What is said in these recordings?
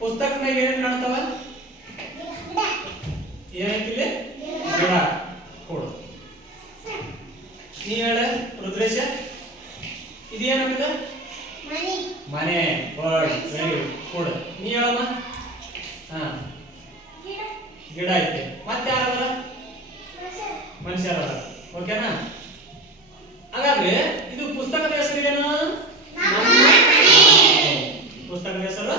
ಪುಸ್ತಕದಾಗ ಏನೇನ್ ಕಾಣ್ತಾವ? ಏನೈತಿಲ್ಲಿ? ಗಿಡ. ಕೊಡು. ನೀ ಹೇಳ ರುದ್ರೇಶ. ಇದೇನಪ್ಪ? ಮನೆ. ಬರ್ಡ್. Very good. ಕೊಡು. ನೀ ಹೇಳಮ್ಮ. ಹಾ, ಗಿಡ ಐತೆ. ಮತ್ತೆ ಯಾರಲ್ಲ? ಮನುಷ್ಯರಲ್ಲ. ಓಕೆನಾ? ಹಾಗಾದ್ರೆ ಇದು ಪುಸ್ತಕದ ಹೆಸರೇನು? ಪುಸ್ತಕದ ಹೆಸರು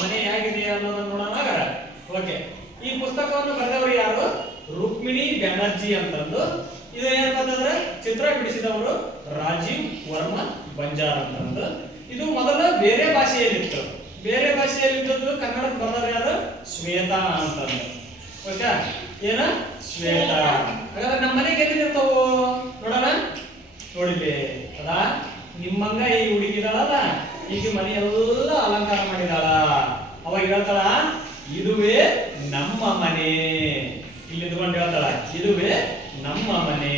ಮನೆ ಹೇಗಿದೆ ಅನ್ನೋದನ್ನ ನೋಡೋಣ. ಓಕೆ, ಈ ಪುಸ್ತಕವನ್ನು ಬರೆದವರು ಯಾರು? ರುಕ್ಮಿಣಿ ಬ್ಯಾನರ್ಜಿ ಅಂತಂದು. ಇದು ಏನಪ್ಪ ಅಂತಂದ್ರೆ ಚಿತ್ರ ಬಿಡಿಸಿದವರು ರಾಜೀವ್ ವರ್ಮ ಬಂಜಾರ್ ಅಂತಂದು. ಇದು ಮೊದಲು ಬೇರೆ ಭಾಷೆಯಲ್ಲಿತ್ತು. ಬೇರೆ ಭಾಷೆಯಲ್ಲಿದ್ದು ಕನ್ನಡಕ್ಕೆ ಬರೆದವರು ಯಾರು? ಶ್ವೇತಾ ಅಂತಂದು. ಓಕೆ, ಏನ? ಶ್ವೇತಾ. ಹಾಗಾದ್ರೆ ನಮ್ಮ ಮನೆಗೆ ಎಲ್ಲಿರ್ತಾವು ನೋಡೋಣ. ನೋಡಿಲಿ ಅದಾ ನಿಮ್ಮಂಗ ಈ ಹುಡುಗಿದಾಳಲ್ಲ, ಈಗ ಮನೆ ಎಲ್ಲ ಅಲಂಕಾರ ಮಾಡಿದಾಳ. ಅವಾಗ ಹೇಳ್ತಾಳ, ಇದುವೇ ನಮ್ಮ ಮನೆ. ಇಲ್ಲಿ ಇದ್ಕೊಂಡು ಹೇಳ್ತಾಳ, ಇದುವೇ ನಮ್ಮ ಮನೆ.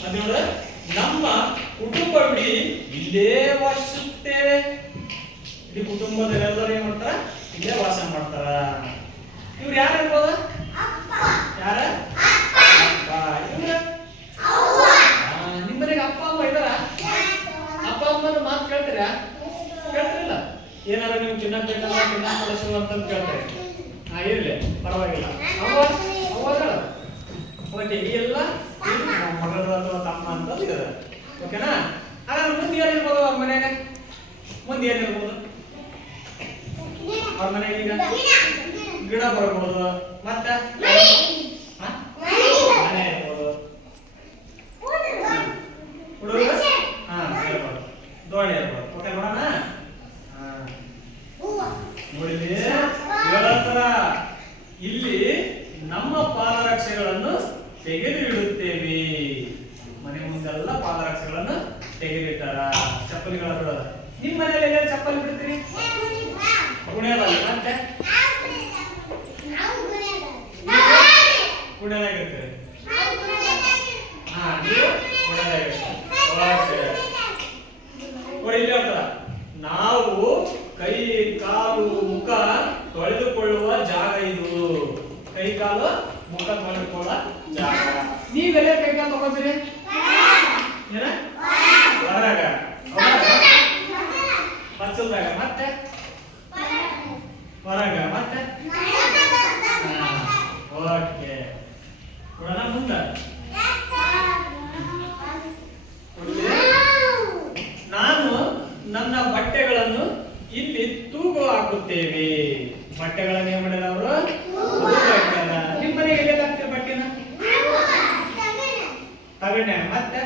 ಮತ್ತೆ ನೋಡ, ನಮ್ಮ ಕುಟುಂಬವಿಡೀ ಇಲ್ಲೇ ವಾಸಿಸುತ್ತೇವೆ. ಇಡೀ ಕುಟುಂಬದಲ್ಲೆಲ್ಲರೂ ಏನ್ ಮಾಡ್ತಾರ? ಇಲ್ಲೇ ವಾಸ ಮಾಡ್ತಾರ. ಇವ್ರು ಯಾರು ಇರ್ಬೋದ? ಯಾರ? ಅಪ್ಪ. ಇವ್ರ ನಿಮ್ಮ ಮನೆಗೆ ಅಪ್ಪ ಅಮ್ಮ ಇದಾರ? ಅಪ್ಪ ಅಮ್ಮನ ಮಾತು ಕೇಳ್ತೀರಾ? ಕೇಳ್ತಿರಲ್ಲ? ಏನಾರ ನೀವು ತಿನ್ನಕ್ ಬೇಕಲ್ಲ, ತಿನ್ನಕ್ ಕಳಿಸು ಅಂತ ಕೇಳ್ತಾರೆ. ಇರ್ಲಿ, ಪರವಾಗಿಲ್ಲ. ಓಕೆ, ಈ ಎಲ್ಲ ಮಗಳು ಅಥವಾ ತಮ್ಮ ಅಂತ ಇದಾರೆ. ಓಕೆನಾ? ಹಾಗಾದ್ರೆ ಮುಂದೆ ಏನಿರ್ಬೋದು ಅವ್ರ ಮನ್ಯಾಗ? ಮುಂದೆ ಏನಿರ್ಬೋದು ಅವ್ರ ಮನೆಗೆ? ಈಗ ಗಿಡ ಬರ್ಬೋದು, ಮತ್ತೆ ಮನೆ ಇರ್ಬೋದು, ಹುಡುಗ ಇರ್ಬೋದು, ದೋಣಿ ಇರ್ಬೋದು. ಓಕೆ, ನೋಡೋಣ. ನೋಡಿಲಿ ಹೇಳತ್ತರ, ಇಲ್ಲಿ ನಮ್ಮ ಪಾದರಕ್ಷೆಗಳನ್ನು ತೆಗೆದು ಇಡುತ್ತೇವೆ. ಮನೆ ಮುಂದೆಲ್ಲ ಪಾದರಕ್ಷೆಗಳನ್ನು ತೆಗೆದಿಟ್ಟಾರ. ಚಪ್ಪಲಿಗಳ ಬಿಡೋದ. ನಿಮ್ಮ ಮನೆಯಲ್ಲಿ ಎಲ್ಲ ಚಪ್ಪಲಿ ಬಿಡ್ತೀರಿ? ಗುಣೆಯಲ್ಲಿ. ಮತ್ತೆ ಗುಣೆದಾಗಿರ್ತೀರಿ. ನೀವು ಗುಣೆದಾಗಿರ್ತೀರಿ. ನೋಡಿ ಇಲ್ಲಿ ಹೇಳ್ತಾರ, ನಾವು ಕೈ ಕಾಲು ಮುಖ ತೊಳೆದುಕೊಳ್ಳುವ ಜಾಗ ಇದು. ಕೈ ಕಾಲು ಮುಖ ತೊಳೆದುಕೊಳ್ಳುವ ಜಾಗ. ನೀವೆಲ್ಲ ಕೈ ಕಾಲು ತಗೋತೀರಿ? ಏನ? ಹೊರಗ, ಬಚ್ಚಲ್ದಾಗ, ಮತ್ತೆ ಹೊರಗ, ಮತ್ತೆ ಓಕೆ. ನೋಡೋಣ ಮುಂದೆ. ನಾನು ನನ್ನ ಬಟ್ಟೆಗಳನ್ನು ಇಲ್ಲಿ ತೂಗು ಹಾಕುತ್ತೇವೆ. ಬಟ್ಟೆಗಳನ್ನು ಏನ್ ಮಾಡಿದ ಅವರು? ನಿಮ್ಮ ಮನೆಗೆ ಎಲ್ಲಿ ಹಾಕ್ತೀರಿ ಬಟ್ಟೆನ? ತಗಣ್ಯ. ಮತ್ತೆ